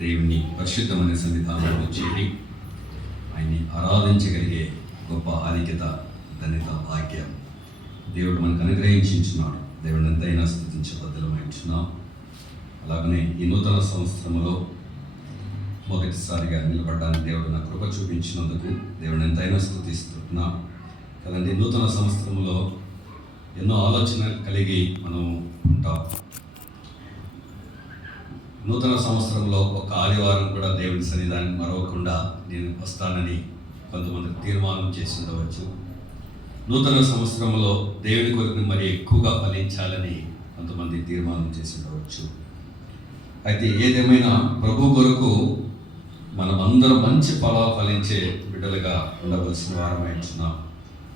దేవుని పరిశుద్ధమైన సన్నిధానంలో చేరి ఆయన్ని ఆరాధించగలిగే గొప్ప ఆధిక్యత, ధన్యత, భాగ్యం దేవుడు మనకు అనుగ్రహించున్నాడు. దేవుడిని ఎంతైనా స్తుతించే బద్దలమైంచున్నాం. అలాగనే ఈ నూతన సంవత్సరంలో మొదటిసారిగా నిలబడడానికి దేవుడు నా కృప చూపించినందుకు దేవుడిని ఎంతైనా స్తుతిస్తున్నాం కదండి. నూతన సంవత్సరంలో ఎన్నో ఆలోచనలు కలిగి మనం ఉంటాం. నూతన సంవత్సరంలో ఒక ఆదివారం కూడా దేవుని సన్నిధాన్ని మరవకుండా నేను వస్తానని కొంతమంది తీర్మానం చేసి ఉండవచ్చు. నూతన సంవత్సరంలో దేవుని కొరకు మరి ఎక్కువగా ఫలించాలని కొంతమంది తీర్మానం చేసి ఉండవచ్చు. అయితే ఏదేమైనా ప్రభు కొరకు మనం అందరం మంచి ఫలించే బిడ్డలుగా ఉండవలసిన వారమైంటున్నాం.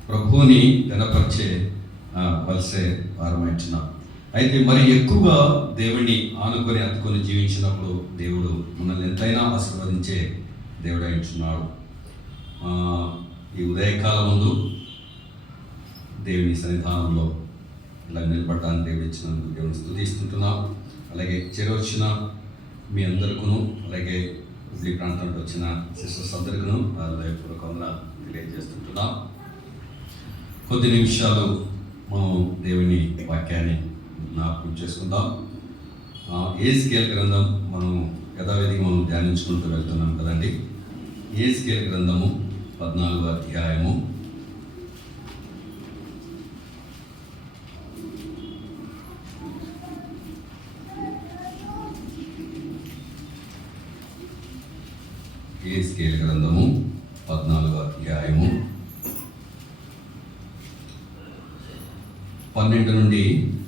ప్రభువుని గణపరిచే వలసే వారమైంటున్నాం. అయితే మరి ఎక్కువగా దేవుని ఆనుకొని అత్తుకొని జీవించినప్పుడు దేవుడు మనల్ని ఎంతైనా ఆశీర్వదించే దేవుడు అయింటున్నాడు. ఈ ఉదయకాలం ముందు దేవుని సన్నిధానంలో ఇలా నిలబడడానికి దేవుడు ఇచ్చినందుకు దేవుని స్తుతిస్తుంటున్నాం. అలాగే చేరవచ్చిన మీ అందరికీ, అలాగే ఈ ప్రాంతంలో వచ్చిన సిస్టర్స్ అందరికీ హృదయపూర్వకంగా తెలియజేస్తుంటున్నాం. కొద్ది నిమిషాలు మనం దేవుని వాక్యాన్ని జ్ఞాపకం చేసుకుందాం. ఏజ్కేల్ గ్రంథం మనం యథావిధిగా మనం ధ్యానించుకుంటూ వెళ్తున్నాం కదండి. ఏజ్కేల్ గ్రంథము 14వ అధ్యాయము ఏజ్కేల్ గ్రంథము 14వ అధ్యాయము 12 నుండి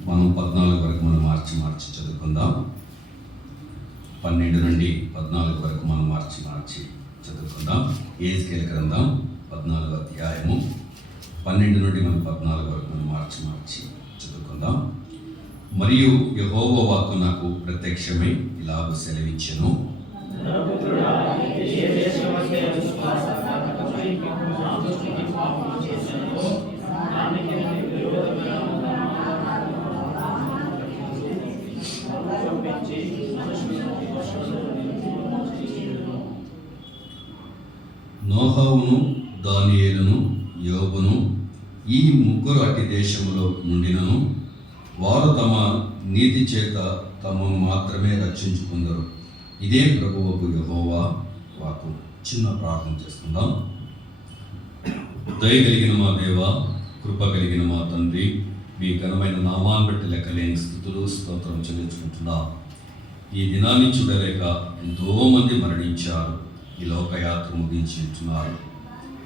మనం 14 వరకు మనం మార్చి చదువుకుందాం. 12 నుండి 14 వరకు మనం మార్చి చదువుకుందాం. ఏజ్కేల్ గ్రంథం 14వ అధ్యాయము 12 నుండి మనం 14 వరకు మనం మార్చి చదువుకుందాం. మరియు యెహోవా వాక్కు నాకు ప్రత్యక్షమై ఇలాగ సెలవిచ్చెను. నోహవును, దానియేలును, యోబును ఈ ముగ్గురు అట్టి దేశములో నుండినను వారు తమ నీతి చేత తమను మాత్రమే రక్షించుకుందరు. ఇదే ప్రభువుకు యెహోవా వాక్కు. చిన్న ప్రార్థన చేసుకుందాం. దయ కలిగిన మా దేవ, కృప కలిగిన మా తండ్రి, మీ ఘనమైన నామాన్ని బట్టి లెక్కలేని స్తుతులు స్తోత్రం చెల్లించుకుంటున్నాం. ఈ దినాన్ని చూడలేక ఎంతోమంది మరణించారు, ఈ లోకయాత్ర ముగించి ఉంటున్నారు.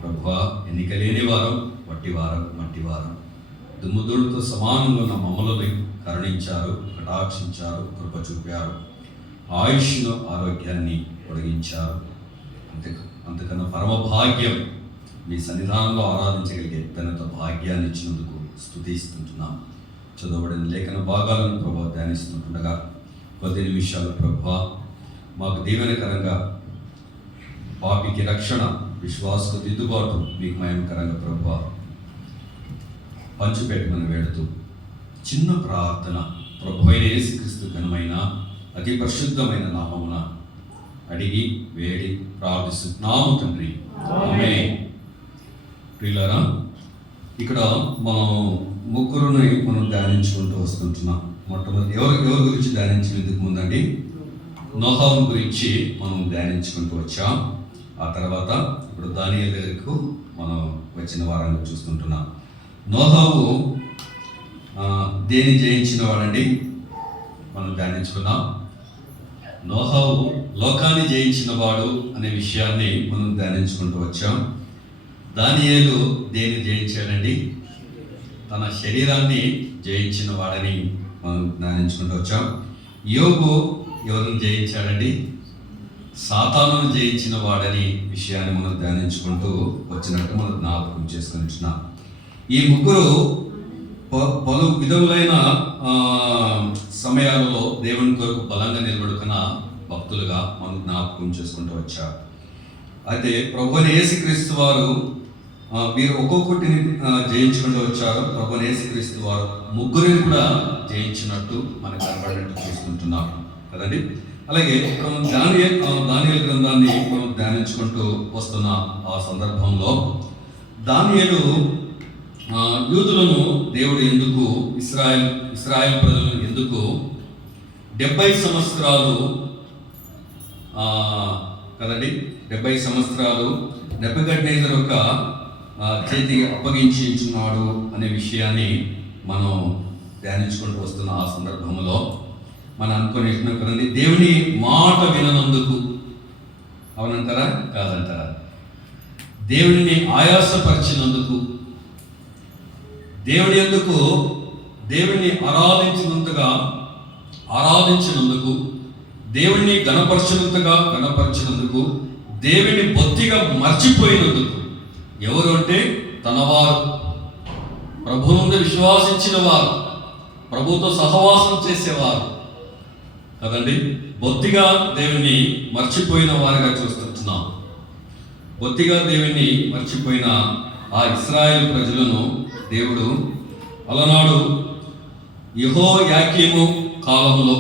ప్రభువా, ఎన్నిక లేని వారం, మట్టివారం దుమ్ముదుడుతో సమానంగా ఉన్న మమ్మల్ని కరుణించారు, కటాక్షించారు, కృప చూపారు, ఆయుష్ను ఆరోగ్యాన్ని పొడిగించారు. అంతకన్నా పరమ భాగ్యం మీ సన్నిధానంలో ఆరాధించగలిగే ఘనత భాగ్యాన్ని ఇచ్చినందుకు స్తుతిస్తుంటున్నాం. చదవబడిన లేఖన భాగాలను ప్రభావ ధ్యానిస్తుంటుండగా కొద్ది నిమిషాలు ప్రభా మాకు దీవెనకరంగా, పాపికి రక్షణ, విశ్వాసకు దిద్దుబాటు, మీకు మయంకరంగా ప్రభా పంచిపెట్టమని వేడుతూ చిన్న ప్రార్థన ప్రభు అయిన యేసుక్రీస్తు ఘనమైన అతి పరిశుద్ధమైన నామమున అడిగి వేడి ప్రార్థిస్తున్నాము తండ్రి, ఆమేన్. ప్రియులారా, ఇక్కడ మనం ముగ్గురుని మనం ధ్యానించుకుంటూ వస్తుంటున్నాం. మొట్టమొదటి ఎవరి గురించి ధ్యానించినందుకు ముందండి నోహావు గురించి మనం ధ్యానించుకుంటూ వచ్చాం. ఆ తర్వాత ఇప్పుడు దానియేలుకు మనం వచ్చిన వారంగా చూస్తుంటున్నాం. నోహావు దేని జయించిన వాడండి మనం ధ్యానించుకున్నాం. నోహావు లోకాన్ని జయించిన వాడు అనే విషయాన్ని మనం ధ్యానించుకుంటూ వచ్చాం. దానియేలు దేన్ని జయించాడండి? తన శరీరాన్ని జయించిన వాడని మనం ధ్యానించుకుంటూ వచ్చాం. యోబు ఎవరిని జయించాడండి? సాతానును జయించిన వాడని విషయాన్ని మనం ధ్యానించుకుంటూ వచ్చినట్టు మనం జ్ఞాపకం చేసుకుంటున్నాం. ఈ ముగ్గురు పలు విధములైన సమయాలలో దేవుని కొరకు బలంగా నిలబడుకున్న భక్తులుగా మనం జ్ఞాపకం చేసుకుంటూ వచ్చారు. అయితే ప్రభువైన యేసుక్రీస్తు వారు వీరు ఒక్కొక్కటిని జయించుకుంటూ వచ్చారు. ప్రభువైన యేసుక్రీస్తు వారు ముగ్గురిని కూడా జయించినట్టు మనకు కనబడినట్టు చూసుకుంటున్నాం కదండి. అలాగే దానియేలు గ్రంథాన్ని మనం ధ్యానించుకుంటూ వస్తున్న ఆ సందర్భంలో దానియేలు యూదులను దేవుడు ఎందుకు ఇస్రాయేల్ ప్రజలను ఎందుకు 70 సంవత్సరాలు కదండి 70 సంవత్సరాలు నెబుకద్నెజరు యొక్క చేతికి అప్పగించున్నాడు అనే విషయాన్ని మనం ధ్యానించుకుంటూ వస్తున్న ఆ సందర్భంలో మనం అనుకుని కదండి, దేవుని మాట విననందుకు, అవునంటారా కాదంటారా? దేవుడిని ఆయాసపరిచినందుకు, దేవుడిని ఆరాధించినందుకు, దేవుడిని గణపరిచినందుకు, దేవుని బొత్తిగా మర్చిపోయినందుకు. ఎవరు అంటే తనవారు, ప్రభు నుండి విశ్వాసించిన వారు, ప్రభుతో సహవాసం చేసేవారు కదండి. బొత్తిగా దేవుని మర్చిపోయిన వారిగా చూస్తున్నాం. బొత్తిగా దేవుని మర్చిపోయిన ఆ ఇశ్రాయేలు ప్రజలను దేవుడు అలనాడు యెహోయాకీము కాలంలో,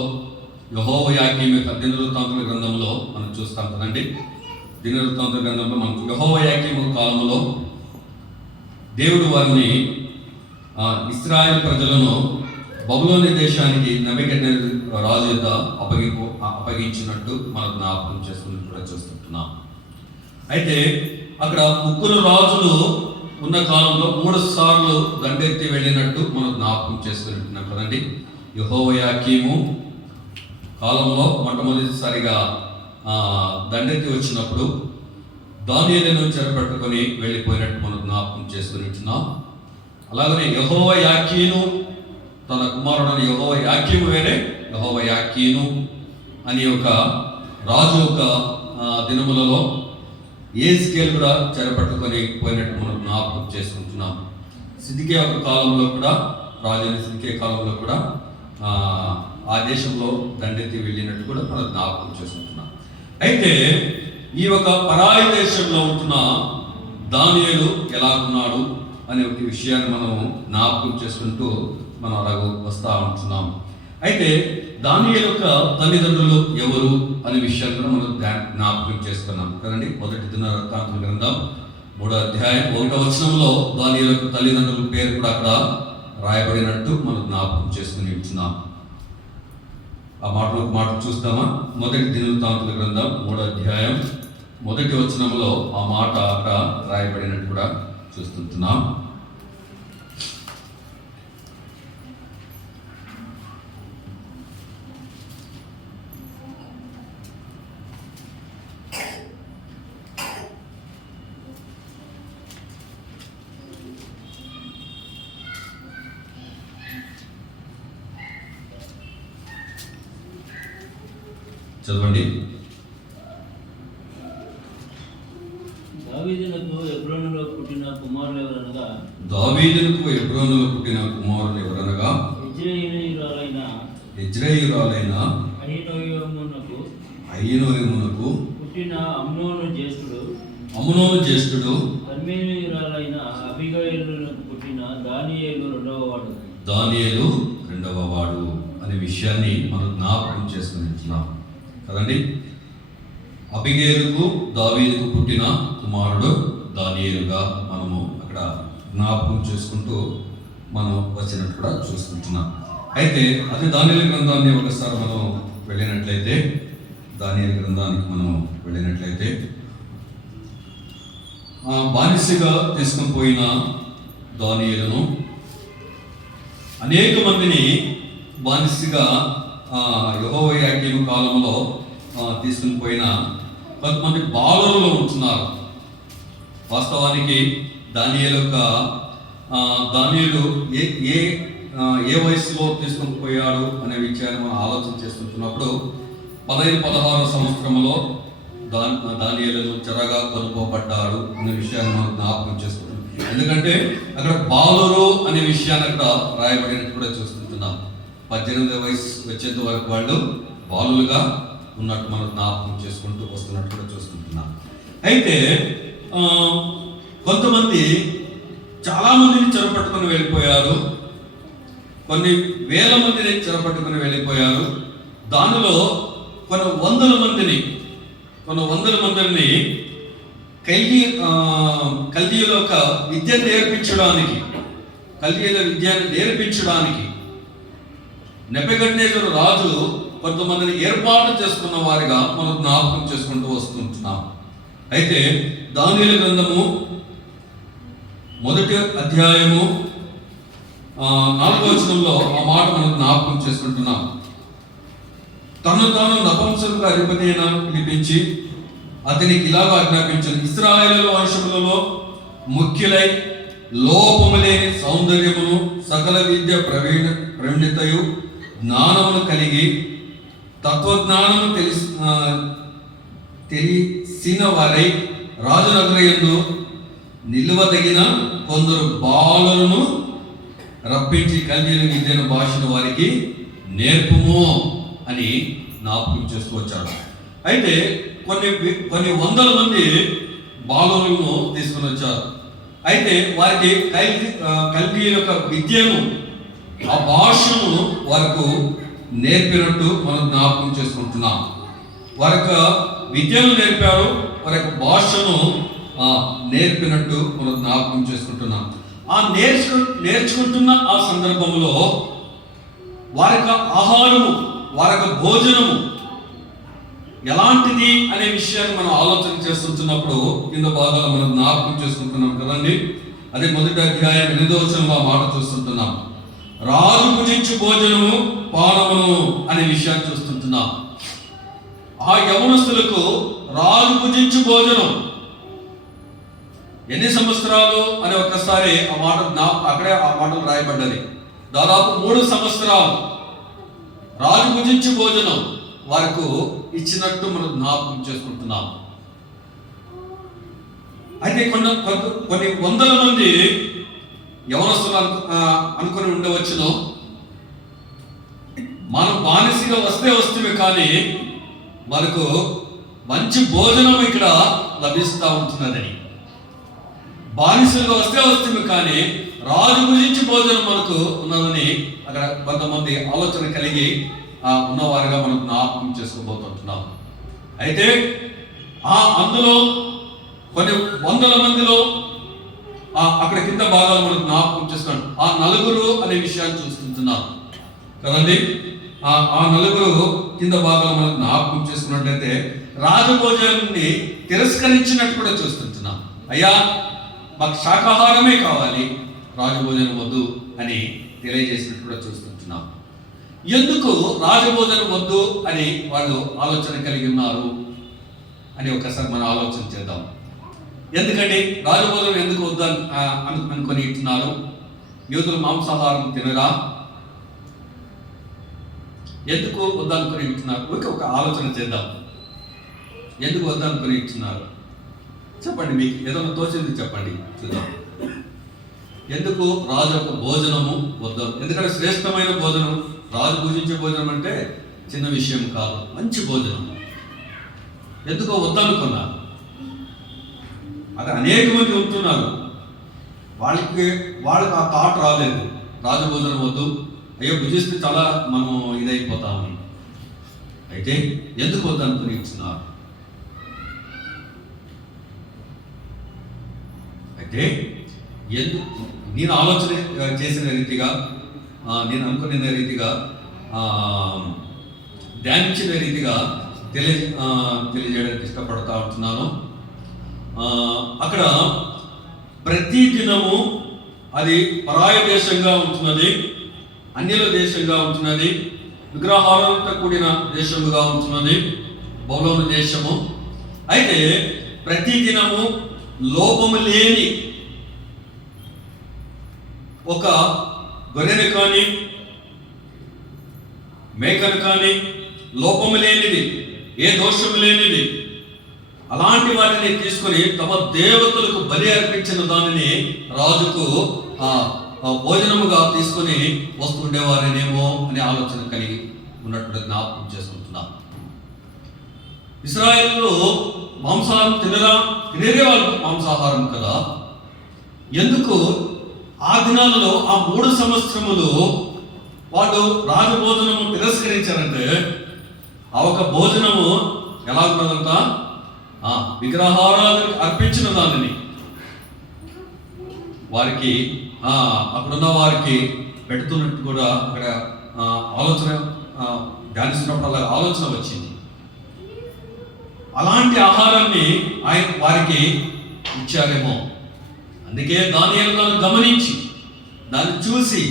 యెహోయాకీము దినవృత్తాంతుల గ్రంథంలో మనం చూస్తాం కదండి. దినవృత్తాంతుల గ్రంథంలో మనం యెహోయాకీము కాలంలో దేవుడు వారిని ఇశ్రాయేలు ప్రజలను బబులోని దేశానికి నెబుకద్నెజరు రాజు యొక్క అప్పగించినట్టు మనం జ్ఞాపకం చేసుకుని కూడా చూస్తున్నాం. అయితే అక్కడ 3 రాజులు ఉన్న కాలంలో 3 సార్లు దండెత్తి వెళ్ళినట్టు మనం జ్ఞాపకం చేసుకుంటున్నాం కదండి. యెహోయాకీము కాలంలో మొట్టమొదటిసారిగా దండెత్తి వచ్చినప్పుడు దానియేలును చెరపట్టుకొని వెళ్ళిపోయినట్టు మనం జ్ఞాపకం చేసుకుంటున్నాం. అలాగనే యెహోయాకీను తన కుమారుడైన యెహోయాకీము వేరే, యెహోయాకీను అని ఒక రాజు యొక్క దినములలో యెహెజ్కేలు కూడా చెరపట్టుకొని పోయినట్టు మనం జ్ఞాపకం చేసుకుంటున్నాం. సిద్కియా ఒక కాలంలో కూడా, రాజైన సిద్కియా కాలంలో కూడా ఆ దేశంలో దండెత్తి వెళ్ళినట్టు కూడా మనం జ్ఞాపకం చేసుకుంటున్నాం. అయితే ఈ ఒక పరాయి దేశంలో ఉంటున్న దానియేలు ఎలాగున్నాడు అనే ఒక విషయాన్ని మనం జ్ఞాపకం చేసుకుంటూ మనం అలాగూ వస్తూ ఉంటున్నాం. అయితే దానియేలు యొక్క తల్లిదండ్రులు ఎవరు అనే విషయాన్ని కూడా మనం జ్ఞాపకం చేసుకున్నాం కదండి. మొదటి దినవృత్తాంతుల గ్రంథం 3వ అధ్యాయం 1వ వచనంలో దానియేలు యొక్క తల్లిదండ్రుల పేరు కూడా అక్కడ రాయబడినట్టు మనం జ్ఞాపకం చేసుకుని ఉంటున్నాం. ఆ మాట చూస్తామా? మొదటి దినవృత్తాంతుల గ్రంథం 3వ అధ్యాయం 1వ వచనంలో ఆ మాట అక్కడ రాయబడినట్టు కూడా చూస్తుంటున్నాం. చదవండి. దావీదునకు హెబ్రోనులో పుట్టిన కుమారులు ఎవరనగా యెజ్రెయేలీయురాలైన అహీనోయమునకు పుట్టిన అమ్నోను జ్యేష్ఠుడు, కర్మెలీయురాలైన అబీగయీలునకు పుట్టిన దానియేలు రెండవ వాడు అనే విషయాన్ని మనం జ్ఞాపకం చేసుకుంటున్నాం కదండి. అబిగేలుకు దావీదుకు పుట్టిన కుమారుడు దానియేలుగా మనము అక్కడ జ్ఞాపకం చేసుకుంటూ మనం వచ్చినట్టు కూడా చూసుకుంటున్నాం. అయితే అదే దానియేలు గ్రంథాన్ని ఒకసారి మనం వెళ్ళినట్లయితే, దానియేలు గ్రంథానికి మనం వెళ్ళినట్లయితే బానిసగా తీసుకొని పోయిన దానియేలును అనేక మందిని బానిసగా యెహోయాకీము కాలంలో తీసుకుని పోయిన కొంతమంది బాలురులు ఉంటున్నారు. వాస్తవానికి దానియేలు ఏ వయసులో తీసుకుని పోయాడు అనే విషయాన్ని మనం ఆలోచన చేస్తున్నప్పుడు 15-16 సంవత్సరంలో దానియేలును చెరగా కొనుక్కోబడ్డాడు అనే విషయాన్ని మనం జ్ఞాపకం చేసుకుంటున్నాం. ఎందుకంటే అక్కడ బాలురు అనే విషయాన్ని అక్కడ రాయబడినట్టు కూడా చూస్తుంటున్నాం. 18 వయసు వచ్చేంత వరకు వాళ్ళు బాలులుగా ఉన్నట్టు మనం జ్ఞాపకం చేసుకుంటూ వస్తున్నట్టు కూడా చూస్తుంటున్నాం. అయితే కొంతమంది చాలా మందిని చెరపట్టుకుని వెళ్ళిపోయారు, కొన్ని వేల మందిని చెరపట్టుకుని వెళ్ళిపోయారు. దానిలో కొన్ని వందల మందిని కల్దీయుల యొక్క విద్యను నేర్పించడానికి నెబుకద్నెజరు రాజు కొంతమందిని ఏర్పాటు చేసుకున్న వారిగా మనం జ్ఞాపకం చేసుకుంటూ వస్తుంటున్నాం. అయితే దానియేలు గ్రంథము 1వ అధ్యాయము 4వ వచనంలో ఆ మాట మనం జ్ఞాపకం చేసుకుంటున్నాం. తను నపుంసకులకు అధిపతి అయిన పిలిపించి అతనికి ఇలాగ ఆజ్ఞాపించాను, ఇశ్రాయేలు వంశములలో ముఖ్యులై లోపము లేని సౌందర్యమును సకల విద్య ప్రవీణతయు జ్ఞానమును కలిగి తత్వజ్ఞానము తెలిసిన వారై రాజనగరయందు నిలువదగిన కొందరు బాలులను రప్పించి కల్దీయుల విద్యను భాషను వారికి నేర్పుము అని జ్ఞాపకం చేస్తూ వచ్చాడు. అయితే కొన్ని వందల మంది బాలులను తీసుకుని వచ్చారు. అయితే వారికి కల్దీయుల యొక్క విద్యను, ఆ భాషను వారికి నేర్పినట్టు మనం జ్ఞాపకం చేసుకుంటున్నాం. వారి యొక్క విద్యను నేర్పారు, వారి యొక్క భాషను నేర్పినట్టు మనం జ్ఞాపకం చేసుకుంటున్నాం. ఆ నేర్చుకుంటున్న ఆ సందర్భంలో వారి యొక్క ఆహారము, వారి యొక్క భోజనము ఎలాంటిది అనే విషయాన్ని మనం ఆలోచన చేస్తున్నప్పుడు కింద భాగాలు మనం జ్ఞాపకం చేసుకుంటున్నాం కదండి. అదే 1వ అధ్యాయం 8వ వచనంలో ఆ మాట చూస్తుంటున్నాం. రాజు భుజించు భోజనము పానమును అనే విషయాన్ని చూస్తుంటున్నాం. ఆ యవనస్తులకు రాజు భుజించు భోజనం ఎన్ని సంవత్సరాలు అని ఒక్కసారి ఆ మాట అక్కడే ఆ మాటలు రాయబడ్డది. దాదాపు 3 సంవత్సరాలు రాజు భుజించు భోజనం వారికి ఇచ్చినట్టు మనం జ్ఞాపకం చేసుకుంటున్నాం. అయితే కొన్ని వందల మంది యవనస్తులు అనుకుని ఉండవచ్చును, మనం బానిసగా వస్తే కానీ మనకు మంచి భోజనం ఇక్కడ లభిస్తూ ఉంటున్నదని. బానిసలుగా వస్తే కానీ రాజు గురించి భోజనం మనకు ఉన్నదని అక్కడ కొంతమంది ఆలోచన కలిగి ఉన్నవారుగా మనం జ్ఞాపకం చేసుకోబోతుంటున్నాం. అయితే అందులో కొన్ని వందల మందిలో అక్కడ కింద భాగాలు మనం జ్ఞాపకం చేసుకోండి. ఆ 4 అనే విషయాన్ని చూస్తుంటున్నాం కదండి. ఆ 4 కింద భాగాలు మనం జ్ఞాపకం చేసుకున్నట్లయితే రాజభోజనాన్ని తిరస్కరించినట్టు కూడా చూస్తుంటున్నాం. అయ్యా, మాకు శాకాహారమే కావాలి, రాజభోజనం వద్దు అని తెలియజేసినట్టు కూడా చూస్తుంటున్నాం. ఎందుకు రాజభోజనం వద్దు అని వాళ్ళు ఆలోచన కలిగి ఉన్నారు అని ఒకసారి మనం ఆలోచన చేద్దాం. ఎందుకంటే రాజభోజనం ఎందుకు వద్దు అనుకొని ఇస్తున్నారు? యూదులు మాంసాహారం తినరా? ఎందుకు వద్దనుకొని ఇస్తున్నారు? ఒక ఆలోచన చేద్దాం. ఎందుకు వద్దనుకొని ఇస్తున్నారు? చెప్పండి, మీకు ఏదైనా తోచింది చెప్పండి, చూద్దాం. ఎందుకు రాజు యొక్క భోజనము వద్దాం? ఎందుకంటే శ్రేష్టమైన భోజనం, రాజు పూజించే భోజనం అంటే చిన్న విషయం కాదు, మంచి భోజనం. ఎందుకో వద్దనుకున్నారు? అది అనేక మంది ఉంటున్నారు, వాళ్ళకి ఆ థాట్ రాలేదు, రాజభోజనం వద్దు, అయ్యో భుజిస్తే చాలా మనం ఇదైపోతామని. అయితే ఎందుకు వద్దనుకుని ఇస్తున్నారు? అయితే ఎందుకు నేను ఆలోచన చేసిన రీతిగా, నేను అనుకునే రీతిగా, ధ్యానించిన రీతిగా తెలియజేయడానికి ఇష్టపడతా ఉంటున్నాను. అక్కడ ప్రతి దినము అది పరాయ దేశంగా ఉంటున్నది, అన్యుల దేశంగా ఉంటున్నది, విగ్రహాలతో కూడిన దేశముగా ఉంటున్నది, బబులోను దేశము. అయితే ప్రతి దినము లోపము లేని ఒక గొర్రెను కానీ మేకను కానీ, లోపము లేనిది, ఏ దోషము లేనిది, అలాంటి వాటిని తీసుకొని తమ దేవతలకు బలి అర్పించిన దానిని రాజుకు భోజనముగా తీసుకొని వస్తుండేవారేనేమో అనే ఆలోచన కలిగి ఉన్నట్టు జ్ఞాపకం చేసుకుంటున్నాం. ఇశ్రాయేలులో మాంసాహారం తినేదే వాళ్ళు మాంసాహారం కదా. ఎందుకు ఆ దినాలలో ఆ 3 సంవత్సరములు వాళ్ళు రాజభోజనము తిరస్కరించారంటే, ఆ ఒక భోజనము ఎలా ఉన్నదంట, విగ్రహారాధనకి అర్పించిన దానిని వారికి అక్కడున్న వారికి పెడుతున్నట్టు కూడా అక్కడ ఆలోచన ధ్యానిస్తున్నప్పుడు అలా ఆలోచన వచ్చింది. అలాంటి ఆహారాన్ని ఆయన వారికి ఇచ్చారేమో. అందుకే దానియేలు దాన్ని గమనించి దాన్ని చూసి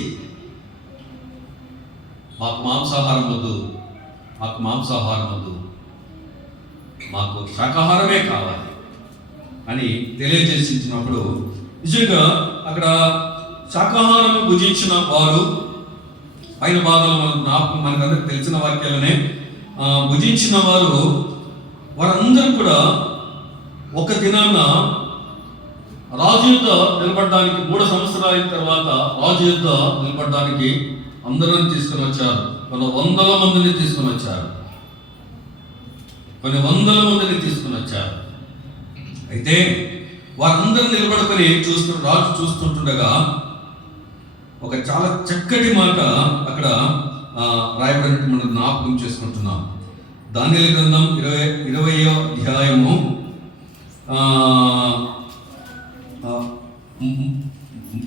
మాకు మాంసాహారం వద్దు, మాకు శాకాహారమే కావాలి అని తెలియజేసినప్పుడు నిజంగా అక్కడ శాకాహారం భుజించిన వారు పైన భాగంలో మనకందరికి తెలిసిన వాక్యాలనే భుజించిన వారందరూ కూడా ఒక దినాన రాజు యుద్ధ నిలబడడానికి 3 సంవత్సరాల తర్వాత రాజు యుద్ధ నిలబడడానికి అందరిని తీసుకుని వచ్చారు. కొన్ని వందల మందిని తీసుకుని వచ్చారు. అయితే వారందరూ నిలబడుకొని రాజు చూస్తుండగా ఒక చాలా చక్కటి మాట అక్కడ రాయబడినట్టు మనం జ్ఞాపకం చేసుకుంటున్నాం. దానియేలు గ్రంథం 20వ అధ్యాయము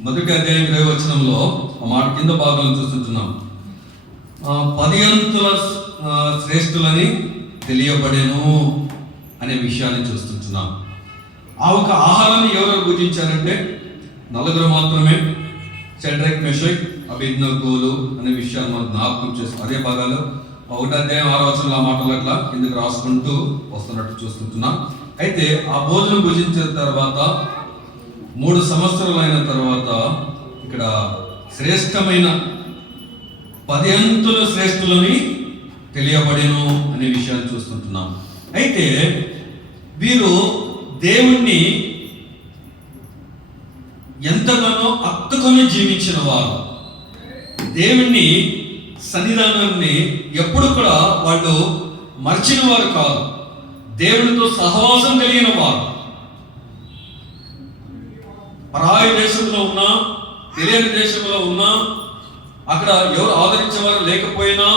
మొదటి అధ్యాయం 20వ వచనంలో ఆ మాట కింద భాగంలో చూస్తుంటున్నాం. 10 అంతుల శ్రేష్ఠులని తెలియబడేను అనే విషయాన్ని చూస్తుంటున్నాం. ఆ ఒక ఆహారాన్ని ఎవరు భుజించారంటే 4 మాత్రమే. షడ్రక్, మెషక్, అబేద్నెగోలు అనే విషయాన్ని మనం జ్ఞాపకం చేస్తాం. అదే భాగాలు 1వ అధ్యాయం 6వ వచనంలో ఆ మాటలు అట్లా కిందకు రాసుకుంటూ వస్తున్నట్టు చూస్తుంటున్నాం. అయితే ఆ భోజనం భుజించిన తర్వాత 3 సంవత్సరాలు అయిన తర్వాత ఇక్కడ శ్రేష్టమైన 10 అంతుల శ్రేష్ఠులని తెలియబడేను అనే విషయాన్ని చూస్తుంటున్నాం. అయితే వీరు దేవుణ్ణి ఎంతగానో హత్తుకొని జీవించిన వారు, దేవుణ్ణి సన్నిధానాన్ని ఎప్పుడు కూడా వాళ్ళు మర్చిన వారు కాదు. దేవునితో సహవాసం కలిగిన వారు. పరాయి దేశంలో ఉన్నా, తెలియని దేశంలో ఉన్నా, అక్కడ ఎవరు ఆదరించేవారు లేకపోయినా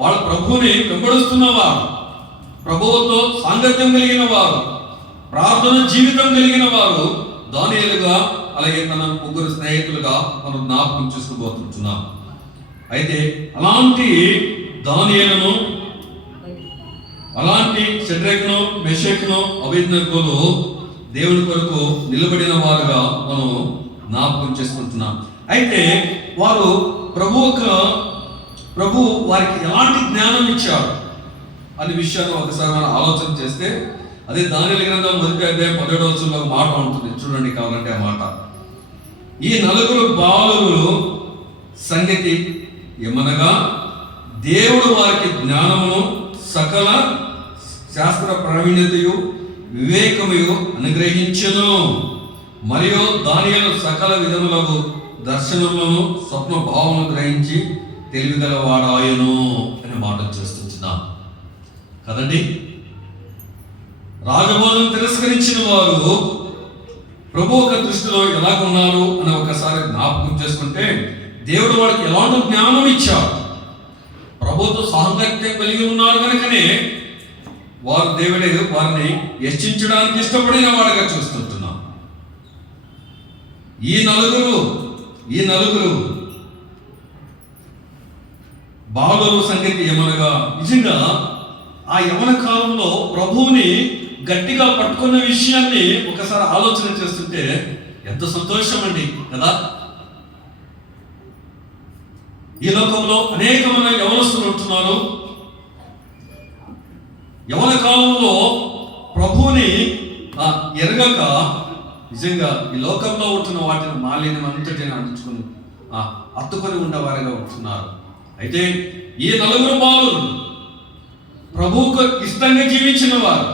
వాళ్ళ ప్రభువుని వెంబడిస్తున్నవారు, ప్రభువుతో సాంగత్యం కలిగిన వారు, ప్రార్థన జీవితం కలిగిన వారు దానియేలుగా, అలాగే తన 3 స్నేహితులుగా మనం జ్ఞాపకం చేసుకోబోతున్నాం. అయితే అలాంటి దానియేలును, అలాంటి షడ్రక్ను, మెషక్ను, అబేద్నెగోలు దేవుని కొరకు నిలబడిన వారుగా మనం జ్ఞాపకం చేసుకుంటున్నాం. అయితే వారు ప్రభు వారికి ఎలాంటి జ్ఞానం ఇచ్చారు అనే విషయాన్ని ఒకసారి మనం ఆలోచన చేస్తే అదే దానియేలు గ్రంథం 1వ అధ్యాయం 17వ వచనంలో ఒక మాట ఉంటుంది. చూడండి కావాలంటే ఆ మాట. ఈ 4 బాలురు సంగతి ఏమనగా దేవుడు వారికి జ్ఞానమును, సకల శాస్త్ర ప్రావీణ్యతయు, వివేకముయు అనుగ్రహించెను. మరియు దానియేలు సకల విధములకు దర్శనములను, స్వప్న భావములను గ్రహించి తెలివిగలవాడాయను అనే మాట చేస్తున్నాం కదండి. రాజభోజనం తిరస్కరించిన వారు ప్రభు ఒక దృష్టిలో ఎలాగ ఉన్నారు అని ఒకసారి జ్ఞాపకం చేసుకుంటే దేవుడు వాళ్ళకి ఎలాంటి జ్ఞానం ఇచ్చారు. ప్రభుతో సాంగత్యం కలిగి ఉన్నారు కనుకనే వారు దేవుడే వారిని హెచ్చించడానికి ఇష్టపడిన వాడుగా చూస్తుంటున్నాం. ఈ నలుగురు బాలురు సంగతి ఏమనగా నిజంగా ఆ యవన కాలంలో ప్రభువుని గట్టిగా పట్టుకున్న విషయాన్ని ఒకసారి ఆలోచన చేస్తుంటే ఎంత సంతోషం అండి కదా. ఈ లోకంలో అనేకమైన యవనస్తులు ఉంటున్నారు. యవన కాలంలో ప్రభువుని ఎరగక నిజంగా ఈ లోకంలో ఉంటున్న వాటిని మాలిన్యం అంతటిని అంటుకుని అత్తుకొని ఉండేవారుగా ఉంటున్నారు. అయితే ఈ 4 బాలురు ప్రభువుకు ఇష్టంగా జీవించిన వారు,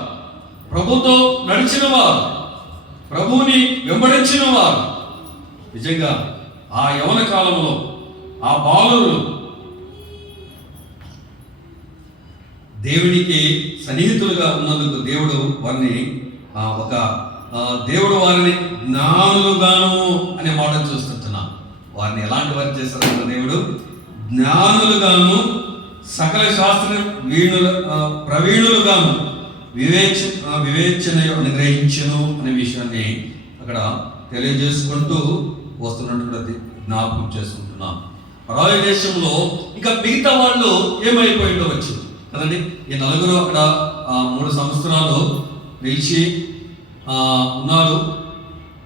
ప్రభుతో నడిచిన వారు, ప్రభువుని వెంబడించిన వారు. నిజంగా ఆ యవన కాలంలో ఆ బాలురు దేవునికి సన్నిహితులుగా ఉన్నందుకు దేవుడు వారిని దేవుడు వారిని జ్ఞానులుగాను అనే మాట చూస్తుంటున్నాం. వారిని ఎలాంటి వారు చేస్తారు దేవుడు? జ్ఞానులుగాను, సకల శాస్త్ర ప్రవీణులుగాను వివేచన అనుగ్రహించను అనే విషయాన్ని అక్కడ తెలియజేసుకుంటూ వస్తున్నటువంటి జ్ఞాపకం చేసుకుంటున్నాం. పరాయి దేశంలో ఇంకా మిగతా వాళ్ళు ఏమైపోయి ఉండవచ్చు కదండి. ఈ నలుగురు అక్కడ 3 సంవత్సరాలు నిలిచి ఉన్నారు.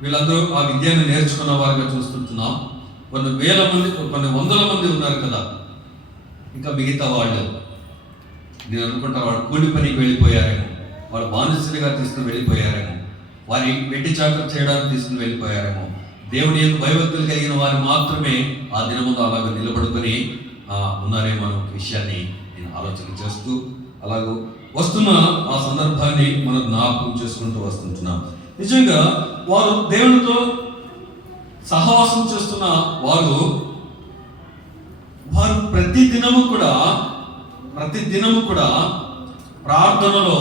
వీళ్ళందరూ ఆ విద్యను నేర్చుకున్న వారిగా చూస్తుంటున్నాం. కొన్ని వేల మంది, కొన్ని వందల మంది ఉన్నారు కదా. ఇంకా మిగతా వాళ్ళు, నేను అనుకుంటా, వాళ్ళు కూలి పనికి వెళ్ళిపోయారేమో, వాళ్ళు బానిసలుగా తీసుకుని వెళ్ళిపోయారేమో, వారి వెట్టి చాకరీ చేయడానికి తీసుకుని వెళ్ళిపోయారేమో. దేవుని యొక్క భయభక్తులు కలిగిన వారు మాత్రమే ఆ దినముందు అలాగ నిలబడుకొని ఉన్నారేమో అనే విషయాన్ని నేను ఆలోచన చేస్తూ అలాగూ వస్తున్న ఆ సందర్భాన్ని మనం జ్ఞాపకం చేసుకుంటూ వస్తుంటున్నాం. నిజంగా వారు దేవునితో సహవాసం చేస్తున్న వారు ప్రతి దినము కూడా ప్రార్థనలో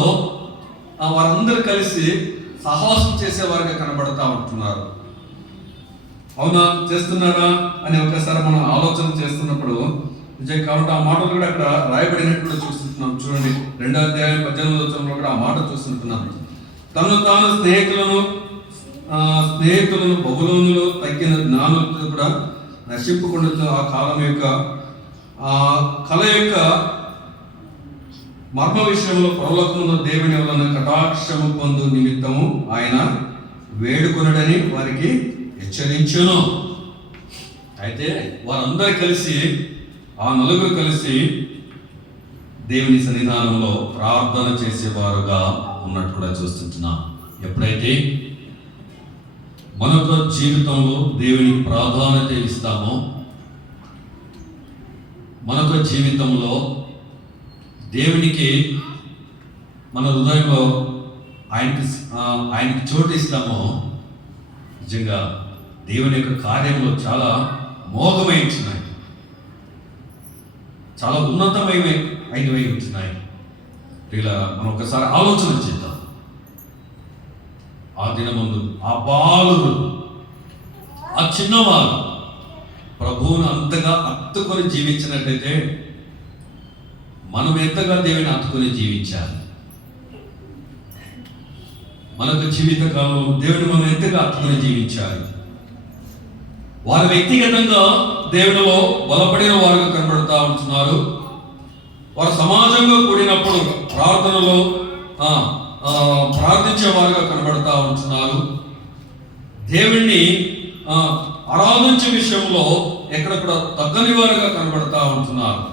వారందరూ కలిసి సహవాసం చేసేవారుగా కనబడతా ఉంటున్నారు. అవునా, చేస్తున్నారా అని ఒకసారి మనం ఆలోచన చేస్తున్నప్పుడు నిజంగా కాబట్టి ఆ మాటలు కూడా అక్కడ రాయబడినట్లు చూస్తుంటున్నాం. చూడండి, 2వ అధ్యాయం 18వ వచనంలో కూడా ఆ మాట చూస్తుంటున్నాం. తను తాను స్నేహితులను బబులోనులో తగ్గిన జ్ఞానులతో కూడా నశింపుకుంటూ ఆ కాలం యొక్క ఆ కళ యొక్క మర్మ విషయంలో పరలోకమున దేవుని వలన కటాక్షము పొందు నిమిత్తము ఆయన వేడుకొనడని వారికి హెచ్చరించును. అయితే వారందరూ కలిసి, ఆ నలుగురు కలిసి దేవుని సన్నిధానంలో ప్రార్థన చేసేవారుగా ఉన్నట్టు కూడా చూస్తుంటున్నాం. ఎప్పుడైతే మనకు జీవితంలో దేవునికి ప్రాధాన్యత ఇస్తామో, మనకు జీవితంలో దేవునికి మన హృదయంలో ఆయనకి చోటు ఇస్తామో, నిజంగా దేవుని యొక్క కార్యంలో చాలా మోహమై ఉంటున్నాయి, చాలా అయినవై ఉంటున్నాయి. ఇలా మనం ఒకసారి ఆలోచన చేద్దాం. ఆ దినమందు ఆ బాలురు, ఆ చిన్నవారు ప్రభువును అంతగా హత్తుకొని జీవించినట్లయితే మనం ఎంతగా దేవుని హత్తుకొని జీవించాలి. మనకు జీవిత కాలంలో దేవుని మనం ఎంతగా హత్తుకొని జీవించాలి. వారు వ్యక్తిగతంగా దేవునిలో బలపడిన వారుగా కనబడుతూ ఉంటున్నారు. వారు సమాజంగా కూడినప్పుడు ప్రార్థనలో ప్రార్థించే వారుగా కనబడుతూ ఉంటున్నారు. దేవుణ్ణి ఆరాధించే విషయంలో ఎక్కడెక్కడ తగ్గని వారుగా కనబడుతూ ఉంటున్నారు.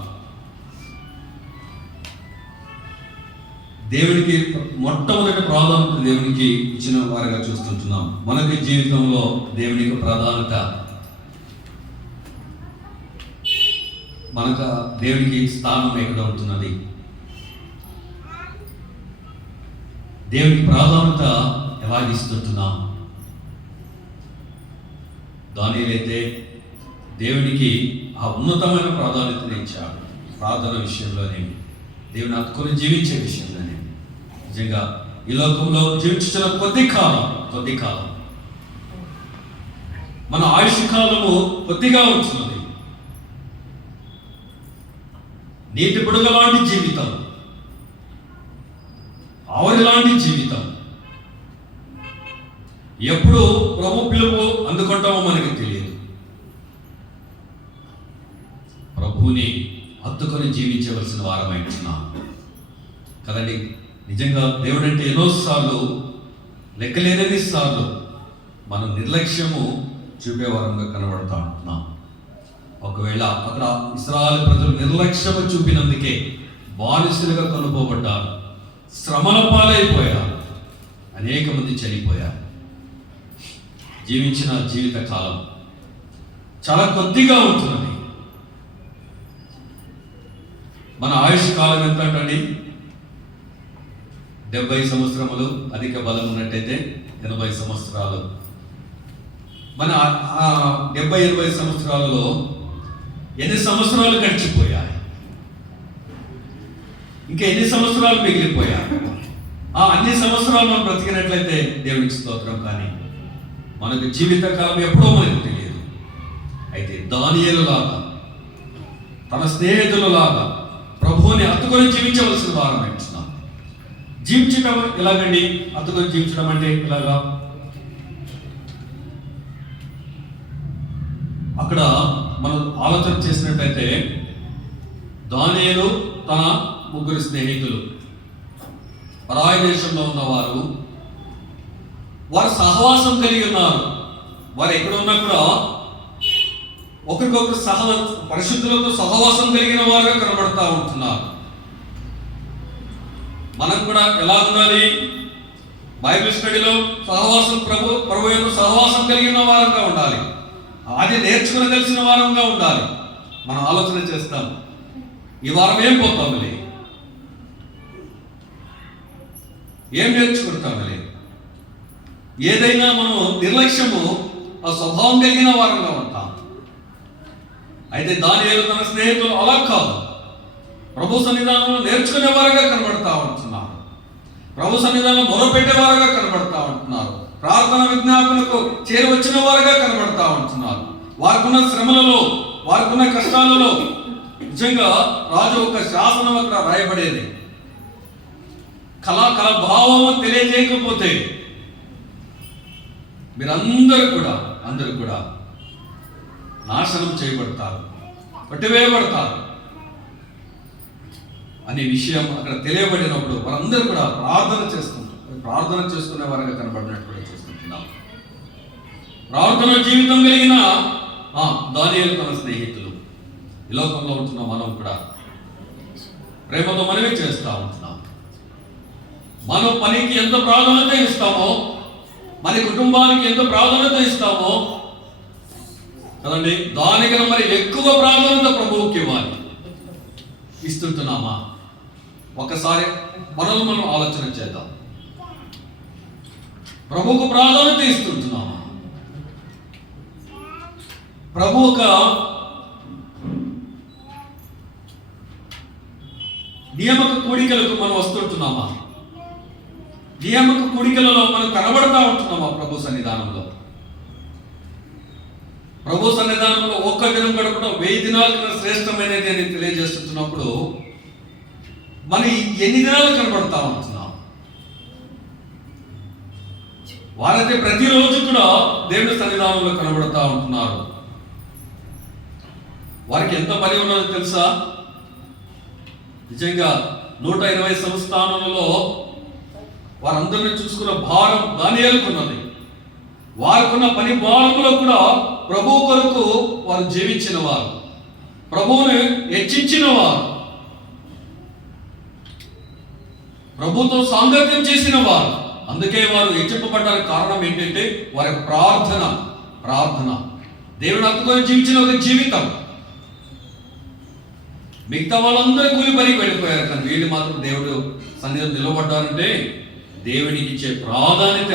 దేవునికి మొట్టమొదటి ప్రాధాన్యత దేవునికి ఇచ్చిన వారిగా చూస్తుంటున్నాం. మనకి జీవితంలో దేవునికి ప్రాధాన్యత, మనకు దేవునికి స్థానం ఎక్కడ ఉంటున్నది? దేవునికి ప్రాధాన్యత ఎలా ఇస్తుంటున్నాం? దానిలైతే దేవునికి ఆ ఉన్నతమైన ప్రాధాన్యతను ఇచ్చాడు. ప్రార్థన విషయంలోనే, దేవుని హత్తుకొని జీవించే విషయంలోనే. నిజంగా ఈ లోకంలో జీవించిన కొద్ది కాలం మన ఆయుష్ కాలము కొద్దిగా ఉంటున్నది. నీటి బుడగ లాంటి జీవితం, ఆవరి లాంటి జీవితం. ఎప్పుడు ప్రభు పిలుపు అందుకుంటామో మనకి తెలియదు. ప్రభుని హత్తుకొని జీవించవలసిన వారమై ఉంటున్నాం కదండి. నిజంగా దేవుడు అంటే ఎన్నోసార్లు, లెక్కలేనన్ని సార్లు మనం నిర్లక్ష్యము చూపేవారంగా కనబడతా ఉంటున్నాం. ఒకవేళ అక్కడ ఇశ్రాయేలు ప్రజలు నిర్లక్ష్యము చూపినందుకే బానిసలుగా కొనుక్కోబడ్డారు, శ్రమల పాలైపోయారు, అనేక మంది చనిపోయారు. జీవించిన జీవిత కాలం చాలా కొద్దిగా ఉంటున్నది. మన ఆయుష్ కాలం ఎంత అంటండి? 70 సంవత్సరములు, అధిక బలం ఉన్నట్టయితే 80 సంవత్సరాలు. మన 70-80 సంవత్సరాలలో ఎన్ని సంవత్సరాలు గడిచిపోయాయి? ఇంకా ఎన్ని సంవత్సరాలు మిగిలిపోయాయి? అన్ని సంవత్సరాలు మనం బ్రతికినట్లయితే దేవునికి స్తోత్రం. కానీ మనకు జీవిత కాలం ఎప్పుడో మనకు తెలియదు. అయితే దానియేలు లాగా, తన స్నేహితుల లాగా ప్రభువుని హత్తుకొని జీవించవలసిన వారమై ఉంటున్నాం. జీవించడం ఎలాగండి? హత్తుకొని జీవించడం అంటే ఇలాగా, అక్కడ మనం ఆలోచన చేసినట్టయితే దానియేలు తన 3 స్నేహితులు పరాయి దేశంలో ఉన్నవారు, వారు సహవాసం కలిగి ఉన్నారు. వారు ఎక్కడ ఉన్నా కూడా ఒకరికొకరు పరిశుద్ధులతో సహవాసం కలిగిన వారుగా కనబడతా ఉంటున్నారు. మనం కూడా ఎలా ఉండాలి? బైబిల్ స్టడీలో సహవాసం ప్రభు యొక్క సహవాసం కలిగిన వారంగా ఉండాలి. అది నేర్చుకునగలిసిన వారంగా ఉండాలి. మనం ఆలోచన చేస్తాం, ఈ వారం ఏం పోతాములే, ఏం నేర్చుకుంటాములే. ఏదైనా మనం నిర్లక్ష్యము ఆ స్వభావం కలిగిన వారంగా ఉంటాం. అయితే దానియేలు తన స్నేహితులు అలా కాదు, ప్రభు సన్నిధానంలో నేర్చుకునే వారుగా కనబడతా ఉంటున్నారు. ప్రభు సన్నిధానంలో మొరపెట్టేవారుగా కనబడతా ఉంటున్నారు. ప్రార్థన విజ్ఞాపనకు చేరువచ్చిన వారుగా కనబడతా ఉంటున్నారు. వారికున్న శ్రమలలో, వారికున్న కష్టాలలో నిజంగా రాజు ఒక శాసనం అక్కడ రాయబడేది. కళ భావము తెలియజేయకపోతే మీరందరూ కూడా నాశనం చేయబడతారు, పట్టివేయబడతారు అనే విషయం అక్కడ తెలియబడినప్పుడు వారందరూ కూడా ప్రార్థన చేసుకునే వారుగా కనబడినట్టు కూడా చూస్తుంటున్నాం. ప్రార్థన జీవితం కలిగిన దానియేలు తన స్నేహితులు. ఈ లోకంలో ఉంటున్న మనం కూడా ప్రేమతో మనమే చేస్తూ ఉంటున్నాం. మన పనికి ఎంత ప్రాధాన్యత ఇస్తామో, మన కుటుంబానికి ఎంత ప్రాధాన్యత ఇస్తామో కదండి, దానికన్నా మరి ఎక్కువ ప్రాధాన్యత ప్రభువుకి ఇవ్వాలి. ఇస్తుంటున్నామా? ఒకసారి మనం ఆలోచన చేద్దాం. ప్రభువుకు ప్రాధాన్యత ఇస్తుంటున్నామా? ప్రభు ఒక నియామక కూడికలకు మనం వస్తుంటున్నామా? నియామక కూడికలలో మనం కనబడతా ఉంటున్నామా? ప్రభు సన్నిధానంలో ఒక్క దినం గడపడం 1000 దినాల కన్నా శ్రేష్టమైనది అని తెలియజేస్తున్నప్పుడు మనం ఎన్ని దినాలు కనబడతా ఉంటున్నాం? వారైతే ప్రతిరోజు కూడా దేవుని సన్నిధానంలో కనబడతా ఉంటున్నారు. వారికి ఎంత పని ఉన్నదో తెలుసా? నిజంగా 120 సంస్థానాలలో వారందరినీ చూసుకున్న భారం దానియేలుకున్నది. వారికున్న పని భారంలో కూడా ప్రభువు కొరకు వారు జీవించిన వారు, ప్రభువుని హెచ్చించిన వారు, ప్రభుతో సాంగత్యం చేసిన వారు. అందుకే వారు హెచ్చింపబడ్డానికి కారణం ఏంటంటే వారి ప్రార్థన దేవుని హత్తుకొని జీవించిన ఒక జీవితం. మిగతా వాళ్ళందరూ కూలి పనికి వెళ్ళిపోయారు, కానీ వీళ్ళు మాత్రం దేవుడు సన్నిధిలో నిలబడ్డారంటే దేవునికి ఇచ్చే ప్రాధాన్యత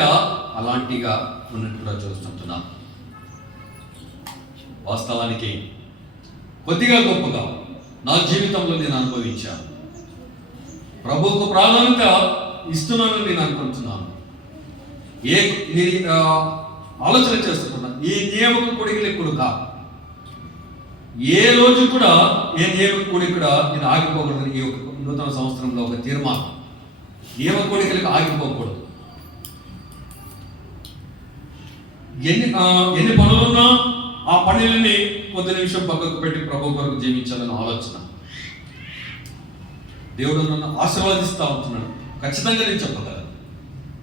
అలాంటిగా ఉన్నట్టు కూడా చూస్తుంటున్నాం. వాస్తవానికి కొద్దిగా గొప్పగా నా జీవితంలో నేను అనుభవించాను. ప్రభువుకు ప్రాధాన్యత ఇస్తున్నానని నేను అనుకుంటున్నాను. ఆలోచన చేస్తున్నాను, ఈ నియామక కూడికలు కూడా ఏ రోజు కూడా ఏ నియామక కూడిక కూడా నేను ఆగిపోకూడదు. ఈ నూతన సంవత్సరంలో ఒక తీర్మానం, నియామక కూడికలకు ఆగిపోకూడదు. ఎన్ని పనులున్నా ఆ పనులని కొద్ది నిమిషం పక్కకు పెట్టి ప్రభు కొరకు జీవించాలని ఆలోచన. దేవుడు నన్ను ఆశీర్వదిస్తూ ఉంటున్నాడు, ఖచ్చితంగా నేను చెప్పగలను.